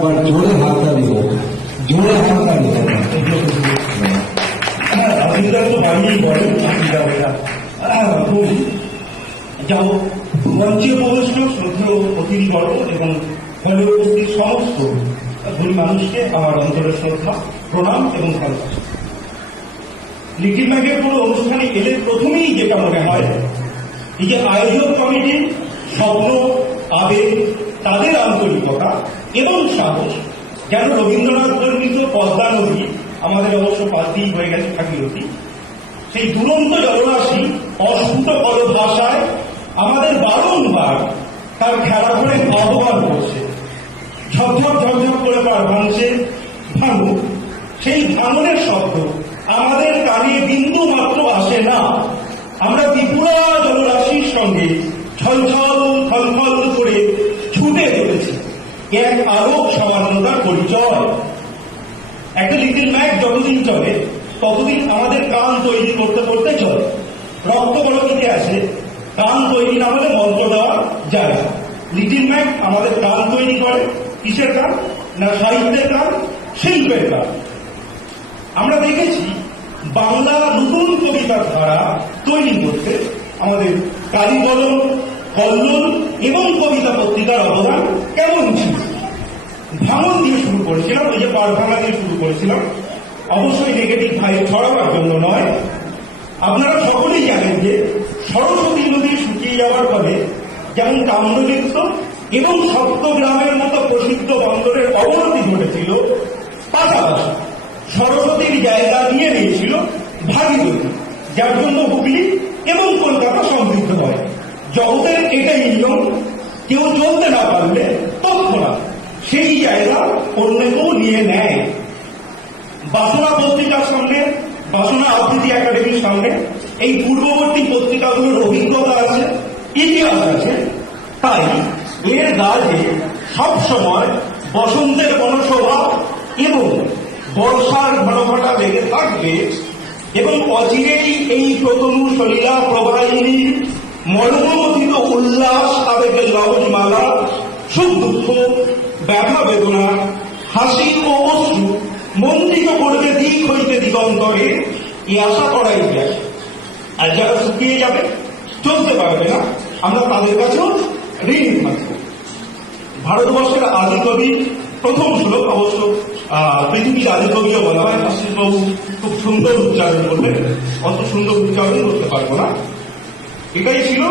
একবার জোরে হাততালি হোক, জোরে হাততালি হোক। রবীন্দ্র তো বাড়িয়েই বলেন যাও মঞ্চে উপবিষ্ট শ্রদ্ধেয় অতিথিবর্গ এবং হলে উপস্থিত সমস্ত ধনী মানুষকে আমার অন্তরের শ্রদ্ধা, প্রণাম এবং ভালোবাসা। লিটিল ম্যাগের পুরো অনুষ্ঠানে এলে প্রথমেই যেটা মনে হয়, এই যে আয়োজক কমিটির স্বপ্ন, আবেগ, তাদের আন্তরিকতা এবং সাহস যেন রবীন্দ্রনাথ বর্ণিত পদ্মা নদী, আমাদের অবশ্য পাল্টেই হয়ে গেছে ভাগীরথী, সেই দুরন্ত জলরাশি অস্ফুটকর ভাষায় আমাদের বারংবার তার খেলা করে আহ্বান করছে। ঝকঝক ঝকঝক করে তার ভাঙছে ভাঙুক, সেই ভাঙনের শব্দ আমাদের কানে বিন্দু মাত্র আসে না। আমরা ত্রিপুরা জলরাশির সঙ্গে ছলছল থলথল করে ছুটে চলেছি এক আলোক সামান্যতার পরিচয়। একটা লিটিল ম্যাগ যতদিন চলে ততদিন আমাদের কান তৈরি করতে করতে চলে। রক্ত বলকিতে আছে, কান তৈরি না হলে মন্ত্র দেওয়া যায় না। লিটিল ম্যাগ আমাদের কান তৈরি করে। কিসের কান? না সাহিত্যের কান, শিল্পের কান। আমরা দেখেছি বাংলা নতুন কবিতার ধারা তৈরি করতে আমাদের কালীকলম, কল্লোল এবং কবিতা পত্রিকার অবদান কেমন ছিল। ভাঙন দিয়ে শুরু করেছিলাম, ওই যে পাড় ভাঙা দিয়ে শুরু করেছিলাম, অবশ্যই নেগেটিভ ভাইব ছড়াবার জন্য নয়। আপনারা সকলেই জানেন যে সরস্বতী নদী শুকিয়ে যাওয়ার ফলে যেমন তাম্রলিপ্ত এবং সপ্তগ্রামের মতো প্রসিদ্ধ বন্দরের অবনতি ঘটেছিল, পাশাপাশি সরস্বতীর জায়গা নিয়ে নিয়েছিল ভাগীরথী, যার জন্য হুগলি এবং কলকাতা সমৃদ্ধ হয়। জগতের এটাই নিয়ম, কেউ চলতে না পারলে তৎক্ষণাৎ সেই জায়গা অন্য কেউ নিয়ে নেয়। বাসনা পত্রিকার সামনে, বাসনা আবৃত্তি একাডেমির সামনে এই পূর্ববর্তী পত্রিকাগুলোর অভিজ্ঞতা আছে, ইতিহাস আছে। তাই এর গায়ে সবসময় বসন্তের গণসভা এবং বর্ষার ঘনঘটা লেগে থাকবে এবং অচিরেই এই প্রতনু সলীলা প্রবাহিনীর মর্মমথিত উল্লাস আবেগের লবণমালা, সুখ দুঃখ, ব্যথা বেদনা, হাসি ও অশ্রু মন্ডিত করবে দিক হইতে দিগন্তরে, এই আশা করাই যায়। আর যারা শুকিয়ে যাবে, চলতে পারবে না, আমরা তাদের কাছেও ঋণী থাকব। ভারতবর্ষের আদিকবি প্রথম শ্লোক, অবশ্য পৃথিবীর আদিকবিও বলা হয়, আশিসবাবু খুব সুন্দর উচ্চারণ করলেন, অত সুন্দর উচ্চারণ করতে পারবো না। এটাই ছিল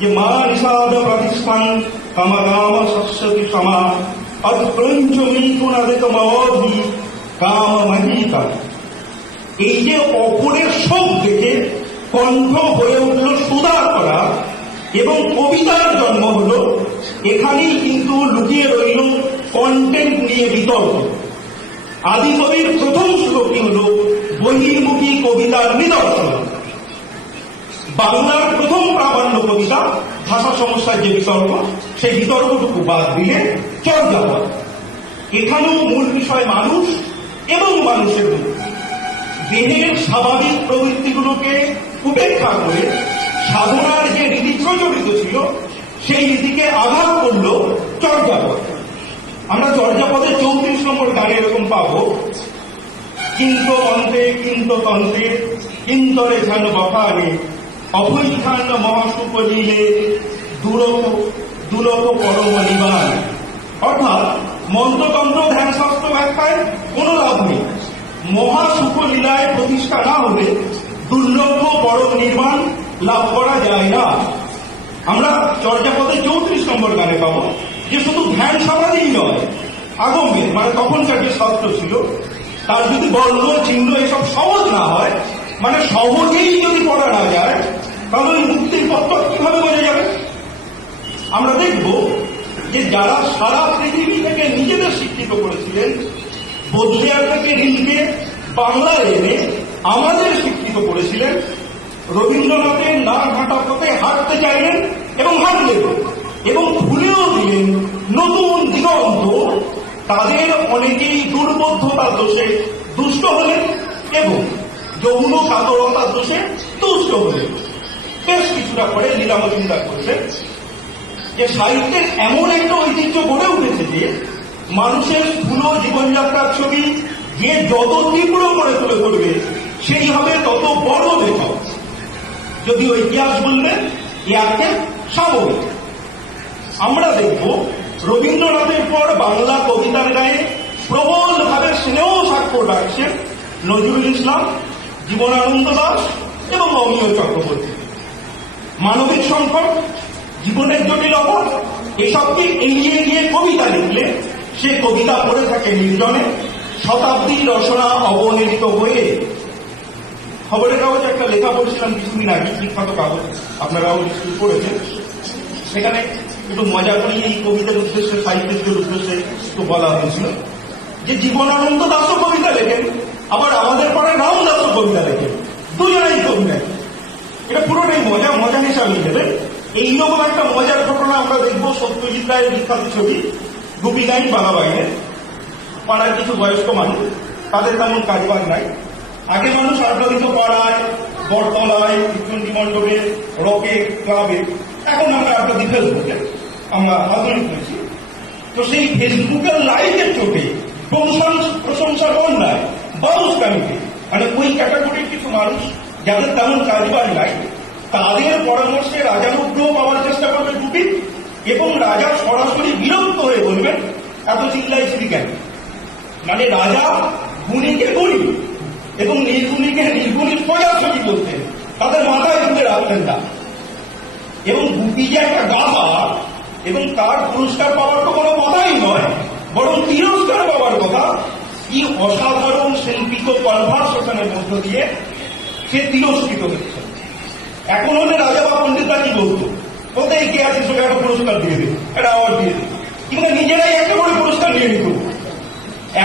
যে মা নিষাদ প্রতিষ্ঠান কামাগাম সস্যতি সমা অপ্রঞ্চমিকুণাদেকমধি কাম মহিতা। এই যে অপরের শোক দেখে কণ্ঠ হয়ে উঠল সুধা করা এবং কবিতার জন্ম হল, এখানেই কিন্তু লুকিয়ে রইল কন্টেন্ট নিয়ে বিতর্ক। আদিকবির প্রথম শ্লোকটি হল বহির্মুখী কবিতার নিদর্শন। বাংলার প্রথম প্রামাণ্য কবিতা ভাষা সমস্যার যে বিতর্ক, সেই বিতর্কটুকু বাদ দিলে চর্যাপদ। এখানেও মূল বিষয় মানুষ এবং মানুষের দেহের স্বাভাবিক প্রবৃত্তিগুলোকে উপেক্ষা করে সাধনার যে রীতি প্রচলিত ছিল, সেই রীতিকে আঘাত করল চর্যাপদ। আমরা চর্যাপদের 34 নম্বর গানে এরকম পাবো, কিন্তু অন্তে কিন্তু তন্ত্রে কিন্তরে ধ্যান বফারে অভৈধান মহাসুপলীলে দুলক পরম নিবান। অর্থাৎ মন্ত্রতন্ত্র ধ্যান শাস্ত্র ব্যাখ্যায় কোন লাভ নেই, মহাসুপলীলায় প্রতিষ্ঠা না হলে দুর্লভ পরম নির্মাণ লাভ করা যায় না। আমরা চর্যাপদে 34 নম্বর গানে পাবো যে শুধু ধ্যান সমাধিই নয়, আগমের মানে তখনকার যে শাস্ত্র ছিল তার যদি বর্ণ চিহ্ন এসব সহজ না হয়, মানে সহজেই যদি পড়া না যায়, তাহলে ওই মুক্তির পথটা কিভাবে বোঝা যাবে? আমরা দেখব যে যারা সারা পৃথিবী থেকে নিজেদের শিক্ষিত করেছিলেন, বৌদ্ধবিহার থেকে ঋণকে বাংলায় এনে আমাদের শিক্ষিত করেছিলেন, রবীন্দ্রনাথের না হাঁটা পথে হাঁটতে চাইলেন এবং হাঁটলেন এবং খুলেও দিলেন নতুন দিগন্ত। তাদের অনেকেই দুর্বোধ্যতার দোষে দুষ্ট হলেন এবং যৌন কাতরতার দোষে তুষ্ট হলেন। বেশ কিছুটা পরে লীলা মজুমদার করলেন যে সাহিত্যের এমন একটা ঐতিহ্য গড়ে উঠেছে যে মানুষের স্থূল জীবনযাত্রার ছবি যে যত তীব্র করে তুলে ধরবে সেই হবে তত বড় লেখক। যদিও ইতিহাস বললে ইয়াকে স্বাভাবিক। আমরা দেখব রবীন্দ্রনাথের পর বাংলা কবিতার গায়ে প্রবলভাবে স্নেহ স্বাক্ষর রাখছেন নজরুল ইসলাম, জীবনানন্দ দাশ এবং অমিয় চক্রবর্তী। মানবিক সংকট, জীবনের জটিলতা এসবকে এড়িয়ে গিয়ে কবিতা লিখলে সে কবিতা পড়ে থাকে নির্জনে, শতাব্দী রচনা অবনীত হয়ে। খবরের কাগজে একটা লেখা পড়ছিলাম কিছুদিন আগে, বিখ্যাত কাগজ, আপনারাও নিশ্চয়ই পড়েছেন। সেখানে একটু মজা করে এই কবিতার উদ্দেশ্যে, সাহিত্যের উদ্দেশ্যে একটু বলা হয়েছিল যে জীবনানন্দ দাসও কবিতা লেখেন, আবার আমাদের পাড়ায় রাম দাসও কবিতা লেখেন, দুজনেই কবিতা। এটা পুরোটাই মজা হিসাবে নেবেন। এইরকম একটা মজার ঘটনা আমরা দেখবো সত্যজিৎ রায়ের বিখ্যাত ছবি গুপি লাইন বাংলা বাইরে। পাড়ার কিছু বয়স্ক মানুষ, তাদের তেমন কাজবাজ নাই। আগে মানুষ আড্ডা দিত পাড়ায়, বটতলায়, চণ্ডী মণ্ডপে, রকে, ক্লাবে। এখন আমরা আড্ডা দিই ফেসবুকে, আমরা আধুনিক হয়েছি। তো সেই ফেসবুকের লাইকের চোটে প্রশংসার বন্যায় বাউস কামিতে, মানে ওই ক্যাটাগরির কিছু মানুষ যাদের তেমন কাজবাজ নাই, তাদের পরামর্শে রাজানুগ্রহ পাওয়ার চেষ্টা করবে গুপি, এবং রাজা সরাসরি বিরক্ত হয়ে বলবেন এত চিল্লাইছিলি কেন। মানে রাজা গুণীকে গুণী এবং নির্গুণীকে নির্গুণী সোজাসুজি বলতেন, তাদের মাথায় তুলে রাখতেন না। এবং গুপি যে একটা গাধা এবং তার পুরস্কার পাওয়ার তো কোনো কথাই নয়, বরং তিরস্কার পাওয়ার কথা। কি অসাধারণ শিল্পিক কনভার্সেশনের মধ্য দিয়ে সে তিরস্কৃত হচ্ছে। এখন হলে রাজা বা পণ্ডিতরা কি বলতো, কোথায় কে আছে সেটা একটা পুরস্কার দিয়ে দেবে, একটা অ্যাওয়ার্ড দিয়ে দেবে, কিংবা নিজেরাই একটা করে পুরস্কার নিয়ে নিত।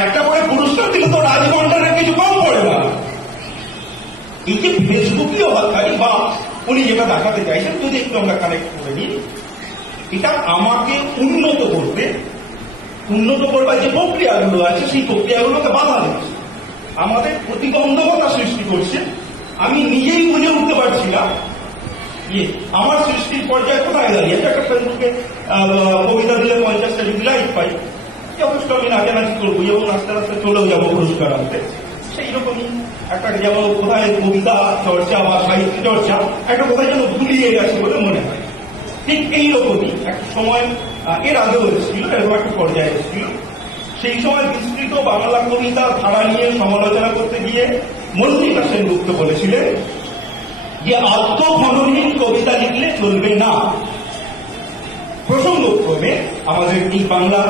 একটা করে পুরস্কার দিলে তো রাজমন্ডলের কিছু কম পড়ে না। এই যে ফেসবুকীয় হত্যারি বা উনি যেটা দেখাতে চাইছেন, যদি একটু আমরা কানেক্ট করে নিই, এটা আমাকে উন্নত করবার যে প্রক্রিয়াগুলো আছে সেই প্রক্রিয়াগুলোকে বাধা দিচ্ছে, আমাদের প্রতিবন্ধকতা সৃষ্টি করছে। আমি নিজেই বুঝে উঠতে পারছি না আমার সৃষ্টির পর্যায়ে কোথায় দাঁড়িয়ে। একটা ফেসবুকে কবিতা দিলে 50টা যদি লাইক পাই, যথেষ্ট আমি নাচানাচি করবো এবং আস্তে আস্তে চলেও যাবো পুরস্কার আনতে। সেই রকমই একটা, যেমন কোথায় কবিতা চর্চা বা সাহিত্য চর্চা একটা কোথায় যেন ভুলিয়ে গেছে বলে মনে হয়। ঠিক এইরকমই একটা সময় এর আগেও এসেছিল, এরকম একটা পর্যায়ে এসেছিল। সেই সময় বিস্তৃত বাংলা কবিতা ধারা নিয়ে সমালোচনা করতে গিয়ে মল্লিকা সেনগুপ্ত বলেছিলেন যে আত্মখননহীন কবিতা লিখলে চলবে না। প্রসঙ্গক্রমে আমাদের এই বাংলা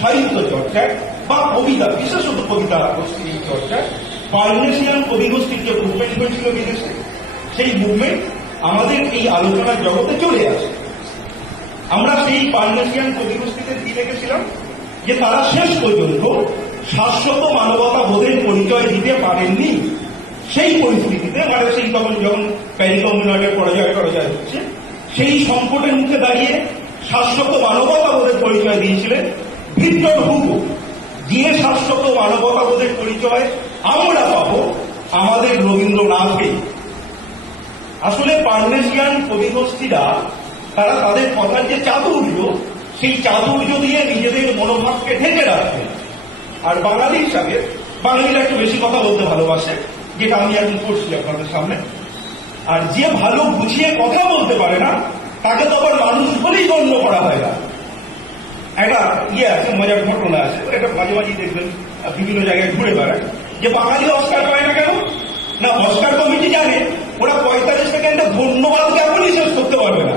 সাহিত্য চর্চায় বা কবিতা, বিশেষত কবিতা গোষ্ঠীর চর্চায় পার্নেশিয়ান কবিগোষ্ঠীর যে মুভমেন্ট হয়েছিল বিদেশে, সেই মুভমেন্ট আমাদের এই আলোচনার জগতে চলে আসে। আমরা সেই পার্নেশিয়ান কবিগোষ্ঠীদের কি দেখেছিলাম যে তারা শেষ পর্যন্ত শাশ্বত মানবতা বোধের পরিচয় দিতে পারেননি। সেই পরিস্থিতিতে, মানে সেই তখন যখন প্যারিস কমিউনিটির পরাজয় হচ্ছে, সেই সংকটের মুখে দাঁড়িয়ে শাশ্বত মানবতা বোধের পরিচয় দিয়েছিলেন ভিক্টর হুগো। যে শাশ্বত মানবতা বোধের পরিচয় আমরা পাবো আমাদের রবীন্দ্রনাথকে। আসলে পার্নেশিয়ান কবিগোষ্ঠীরা তারা তাদের কথার যে চাতুর্য, সেই চাতুর্য দিয়ে নিজেদের মনোভাবকে ঢেকে রাখবে। আর বাঙালি হিসাবে বাঙালিরা একটু বেশি কথা বলতে ভালোবাসে, যেটা আমি এখন করছি আপনাদের সামনে। আর যে ভালো বুঝিয়ে কথা বলতে পারে না, তাকে তো আবার মানুষ বলেই গণ্য করা হয় না। একটা আছে, মজার ঘটনা আছে, এটা মাঝে মাঝে দেখবেন বিভিন্ন জায়গায় ঘুরে বেড়ায় যে বাঙালি অস্কার পায় না কেন না, অস্কার কমিটি জানে ওরা 45 সেকেন্ডে ধন্যবাদ জ্ঞাপনই শেষ করতে পারবে না।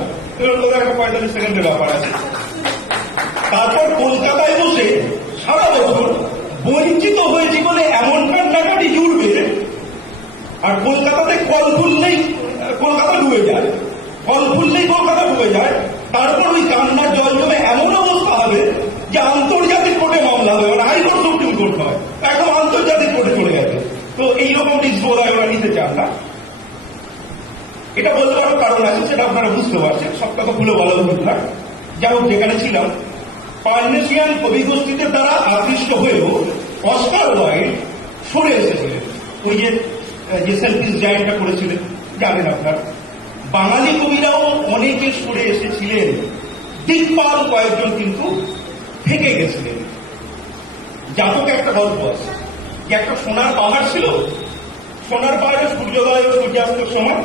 একটা 45 সেকেন্ডের ব্যাপার আছে। তারপর কলকাতায় বসে সারা বছর বঞ্চিত হয়েছি বলে এমন কান্নাকাটি জুড়বে, আর কলকাতাতে কল খুললেই কলকাতা ডুবে যায়, কল খুললেই কলকাতা ডুবে যায়। তারপর ওই কান্নার জল জমে এমন অবস্থা হবে যে আন্তর্জাতিক কোর্টে মামলা হবে, মানে হাইকোর্ট সুপ্রিম কোর্ট হয়, এখন আন্তর্জাতিক কোর্টে চলে গেছে। তো এইরকম রিস্ক বোধহয় ওরা নিতে চান না। এটা বলতে পারো কারণ আছে, সেটা আপনারা বুঝতে পারছেন, সব কথা খুলে বলা উচিত না। যাই হোক, যেখানে ছিলাম, পার্নেশিয়ান কবিগোষ্ঠীদের দ্বারা আকৃষ্ট হয়েও অস্কার ওয়াইল্ড সরে এসেছিলেন। ওই যে সেলফিস জায়েন্টটা করেছিলেন, জানেন আপনার। বাঙালি কবিরাও অনেকে সরে এসেছিলেন, দিকপাল কয়েকজন কিন্তু থেকে গেছিলেন। জাতকে একটা গল্প আছে যে একটা সোনার পাহাড় ছিল। সোনার পাহাড়ে সূর্যোদয় ও সূর্যাস্তের সময়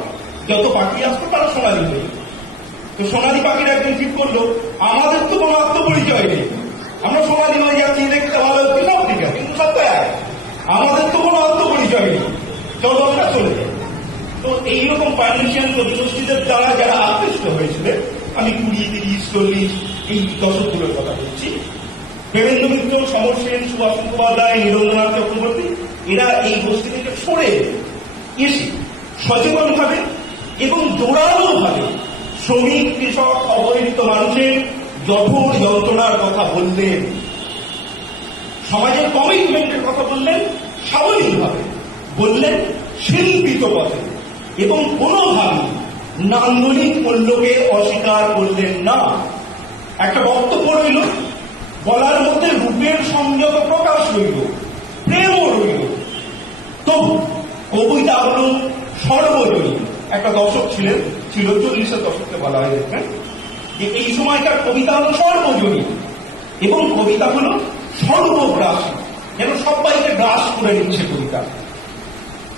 যত পাখি আসতো তারা সোনালি হয়ে যেত। তো সোনালি পাখির একজন ঠিক করলো, আমাদের তো কোনো আত্মপরিচয় নেই, আমরা সোনালি হয়ে যাচ্ছি, দেখতে ভালো হচ্ছে, সব ঠিক আছে, কিন্তু সব এক, আমাদের তো কোনো আত্মপরিচয় নেই, চলো আমরা চলে যাই। তো এইরকম ফাইন্যান্সিয়াল প্রতিষ্ঠিতের দ্বারা যারা আকৃষ্ট হয়েছিলেন, আমি 20, 30, 40 এই দশকগুলোর কথা বলছি, দেবেন্দ্র মিত্র, সমর সেন, সুভাষ মুখোপাধ্যায়, নীরেন্দ্রনাথ চক্রবর্তী, এরা এই গোষ্ঠী থেকে সরে এসে সচেতন ভাবে এবং জোরালো ভাবে শ্রমিক, কৃষক, অবহেলিত মানুষের জঠর যন্ত্রণার কথা বললেন, সমাজের কমিটমেন্টের কথা বললেন, সাবলীলভাবে বললেন, শিল্পিত পথে, এবং কোনোভাবে নান্দনিক মূল্যকে অস্বীকার করলেন না। একটা বক্তব্য রইল, বলার মধ্যে রূপের সংযত প্রকাশ রইল, প্রেমও রইল, তবু কবিতা হল সর্বজনীন। একটা দশক ছিল 40-এর দশকে বলা হয়, দেখবেন যে এই সময়কার কবিতা হল সর্বজনীন এবং কবিতা হল সর্বগ্রাসী, যেন সবাইকে গ্রাস করে নিচ্ছে কবিতা।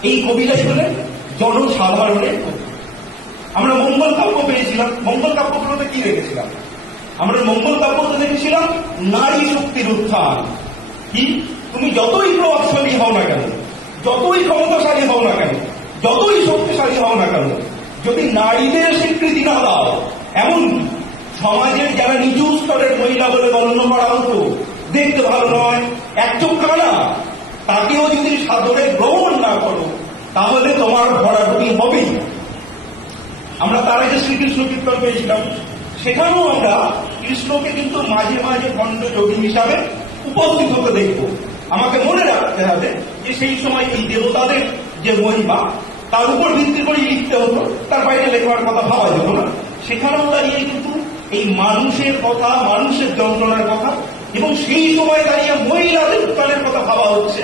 এই কবিতা হলেন জনসাধারণের কবিতা। আমরা মঙ্গল কাব্য পেয়েছিলাম, মঙ্গল কাব্যগুলোতে কি রেখেছিলাম? আমরা মঙ্গল কাব্যতে দেখেছিলাম নারী শক্তির উত্থান। কি, তুমি যতই প্রভাবশালী হও না কেন, যতই ক্ষমতাশালী হও না কেন, যতই শক্তিশালী হও না কেন, যদি নারীদের স্বীকৃতি না দাও, এমন সমাজের যারা নিচু স্তরের মহিলা বলে গণ্য করা হতো, দেখতে ভালো নয়, একচোখ কানা, তাকেও যদি সাদরে গ্রহণ না করো, তাহলে তোমার ভরাডুবি হবেই। আমরা তার আগে শ্রীকৃষ্ণ কীর্তন পেয়েছিলাম, সেখানেও আমরা কৃষ্ণকে কিন্তু মাঝে মাঝে খণ্ড যোগী হিসাবে উপস্থিত হতে দেখব। আমাকে মনে রাখতে হবে যে সেই সময় এই দেবতাদের যে মহিমা, তার উপর ভিত্তি করে লিখতে হতো, তার বাইরে লেখার কথা ভাবা যেত না। সেখানেও দাঁড়িয়ে কিন্তু এই মানুষের কথা, মানুষের যন্ত্রণার কথা, এবং সেই সময় দাঁড়িয়ে মহিলাদের উত্থানের কথা ভাবা হচ্ছে।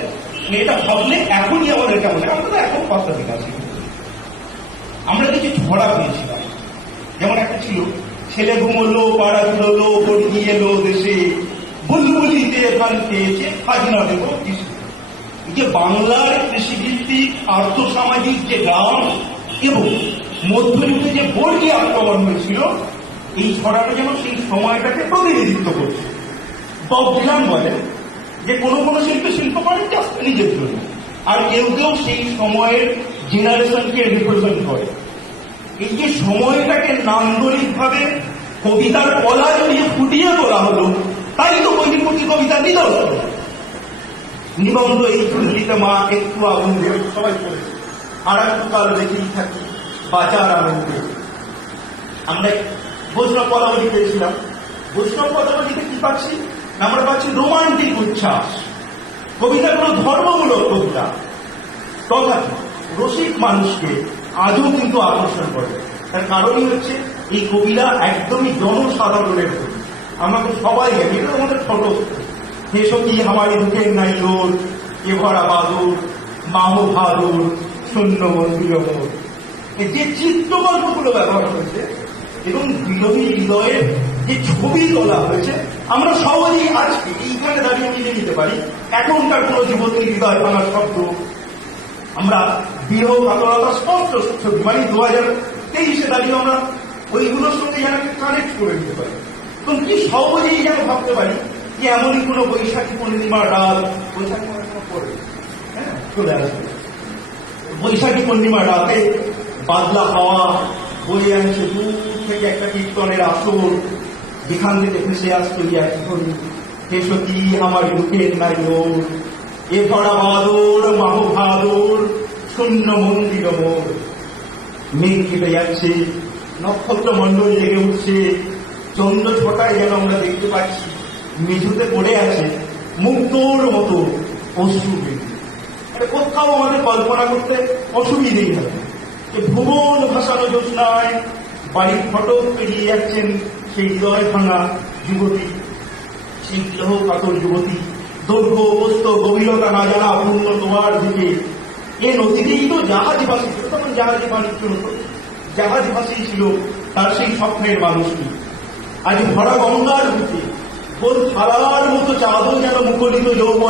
এটা ভাবলে এখনই আমাদের কেমন, আমরা তো এখন কথা ঠিক আছে। আমরা কিছু ঝড়া পেয়েছিলাম, যেমন একটা ছিল, ছেলে ঘুমলো, পাড়া ঘুরলো, বর্গি এলো দেশে, বুলবুলিতে ধান পেয়েছে, খাজনা দেব কৃষি। যে বাংলার কৃষিভিত্তিক আর্থসামাজিক যে গ্রাম এবং মধ্যযুগে যে বর্গী আক্রমণ হয়েছিল, এই ছড়াটা যেন সেই সময়টাকে প্রতিনিধিত্ব করছে। বব ডিলান বলেন যে কোনো কোনো শিল্পী শিল্প করেন জাস্ট নিজের জন্য, আর কেউ কেউ সেই সময়ের জেনারেশনকে রিপ্রেজেন্ট করে। এই যে সময়টাকে নান্দনিকভাবে কবিতার কলা জড়িয়ে ফুটিয়ে তোলা হলো, তাই তো বৈদিক কবিতা নিদর্শন। নিবন্ধ এই চুল্লিতে মা একটু আগুন দেবে, সবাই পড়েছে, আর একটু কাল দেখেই থাকি বাজার আনন্দে। আমরা বৈষ্ণব পদাবলী পেয়েছিলাম, বৈষ্ণব পদাবলীতে কি পাচ্ছি? আমরা পাচ্ছি রোমান্টিক উচ্ছ্বাস, কবিতাগুলো ধর্মমূলক কবিতা, তথাপি রসিক মানুষকে আজও কিন্তু আকর্ষণ করে। তার কারণই হচ্ছে এই কবিরা একদমই জনসাধারণের কবি। আমাকে সবাই জানি, এটা আমাদের ছোট হেসকি হামারি দুঃখের নাই লোর, এ ভরা বাদুর, মাহ ভাদুর, শূন্য মন্দির। যে চিত্রকল্পগুলো ব্যবহার হয়েছে এবং বিরোধী হৃদয়ের যে ছবি তোলা হয়েছে, আমরা সহজেই আজকে এইখানে দাঁড়িয়ে মিলে নিতে পারি। এখনকার কোন যুবতীর হৃদয় ভাঙার শব্দ আমরা বিরহ কাতরতা স্পষ্ট ছবি, মানে 2023-এ দাঁড়িয়ে আমরা ওইগুলোর সঙ্গে যেন কানেক্ট করে নিতে পারি এবং কি সহজেই যেন ভাবতে পারি যে এমনই কোনো বৈশাখী পূর্ণিমার রাত, বৈশাখী পূর্ণিমা পড়ে, হ্যাঁ চলে আসবে, বৈশাখী পূর্ণিমার রাতে বাদলা হাওয়া বয়ে আনছে দূর থেকে একটা কীর্তনের আসর, যেখান থেকে ভেসে আসতো এখন হেসকি আমার দুঃখের নাই লোর, এ ভরা বাদর মাহ ভাদর, শূন্য মন্দির মোর। মেঘ কেটে যাচ্ছে, নক্ষত্র মন্ডল জেগে উঠছে, চন্দ্র ছোটায় যেন আমরা দেখতে পাচ্ছি মেঝুতে পড়ে আছে মুক্তোর মতো অশ্রু বেশি। কোথাও আমাদের কল্পনা করতে অসুবিধেই হবে যে ভুবন ভাসানো জ্যোৎস্নায় বাড়ির ফটক পেরিয়ে যাচ্ছেন সেই হৃদয় ভাঙা যুবতী, সেই বিরহ কাতর যুবতী, দৈর্ঘ্য বস্ত গভীরতা না জানা পূর্ণ তোমার দিকে। এ নদীতেই তো জাহাজ ভাসি ছিল, তখন জাহাজে বাণিজ্য হতো, জাহাজ ভাসি ছিল তার সেই স্বপ্নের মানুষটি। আজ ভরা গঙ্গার বুকে গোল থালার মতো চাঁদও যেন মুখরিত যৌবন